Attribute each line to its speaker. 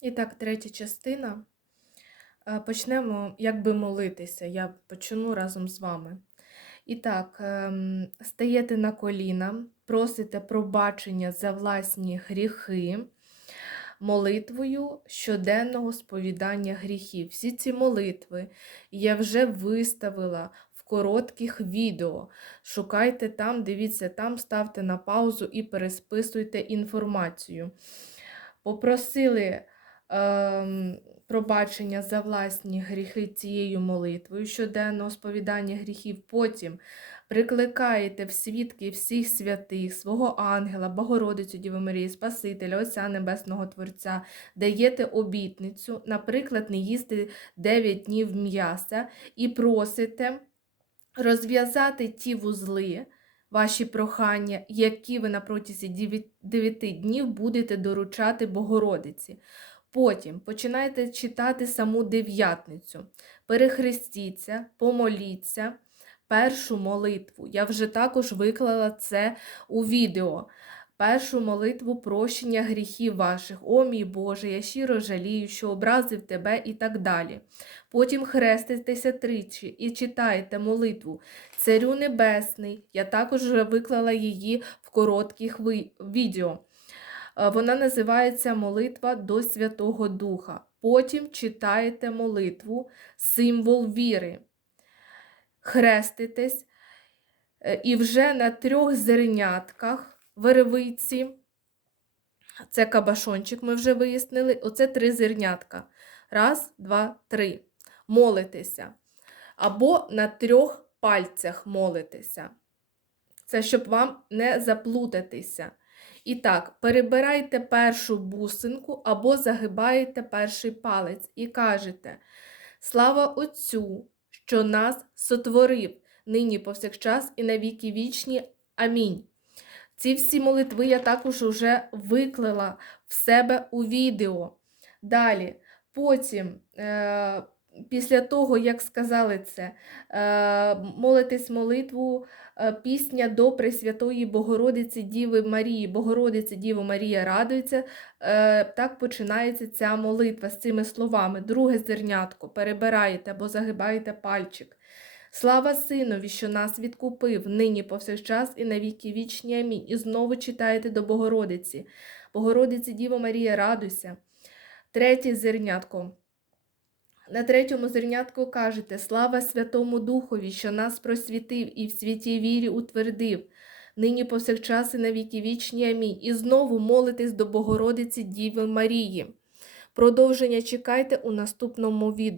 Speaker 1: І так, третя частина. Е, Почнемо, як би молитися. Я почну разом з вами. І так, ем, стаєте на коліна, просите пробачення за власні гріхи молитвою щоденного сповідання гріхів. Всі ці молитви я вже виставила в коротких відео. Шукайте там, дивіться там, ставте на паузу і пересписуйте інформацію. Попросили пробачення за власні гріхи цією молитвою щоденного сповідання гріхів. Потім прикликаєте в свідки всіх святих, свого ангела, Богородицю Діву Марії, Спасителя, Отця Небесного Творця, даєте обітницю, наприклад, не їсти 9 днів м'яса і просите розв'язати ті вузли, ваші прохання, які ви на протязі 9 днів будете доручати Богородиці. Потім починайте читати саму дев'ятницю, перехрестіться, помоліться, першу молитву. Я вже також виклала це у відео. Першу молитву прощення гріхів ваших. О мій Боже, я щиро жалію, що образив тебе і так далі. Потім хреститеся тричі і читаєте молитву Царю Небесний. Я також виклала її в коротких відео. Е, Вона називається Молитва до Святого Духа. Потім читаєте молитву Символ віри. Хреститесь е, і вже на трьох зернятках веревиці. Це кабашончик, ми вже вияснили. Оце три зернятка. Раз, два, три. Молитеся. Або на трьох пальцях молитеся. Це щоб вам не заплутатися. І так, перебирайте першу бусинку або загибаєте перший палець і кажете: Слава Отцю, що нас сотворив, нині повсякчас і на віки вічні. Амінь. Ці всі молитви я також вже виклала в себе у відео. Далі, потім, е, після того, як сказали це, е, молитесь молитву е, пісня до Пресвятої Богородиці Діви Марії. Богородиці Діва Марія радується. Е, Так починається ця молитва з цими словами. Друге зернятко перебираєте або загибаєте пальчик. Слава Синові, що нас відкупив, нині повсякчас і на віки вічні. Амінь. І знову читаєте до Богородиці. Богородиці Діво Марія, радуйся. Третє зернятко. На третьому зернятку кажете Слава Святому Духові, що нас просвітив і в святій вірі утвердив. Нині повсякчас і на віки вічні. Амінь. І знову молитесь до Богородиці Діви Марії. Продовження чекайте у наступному відео.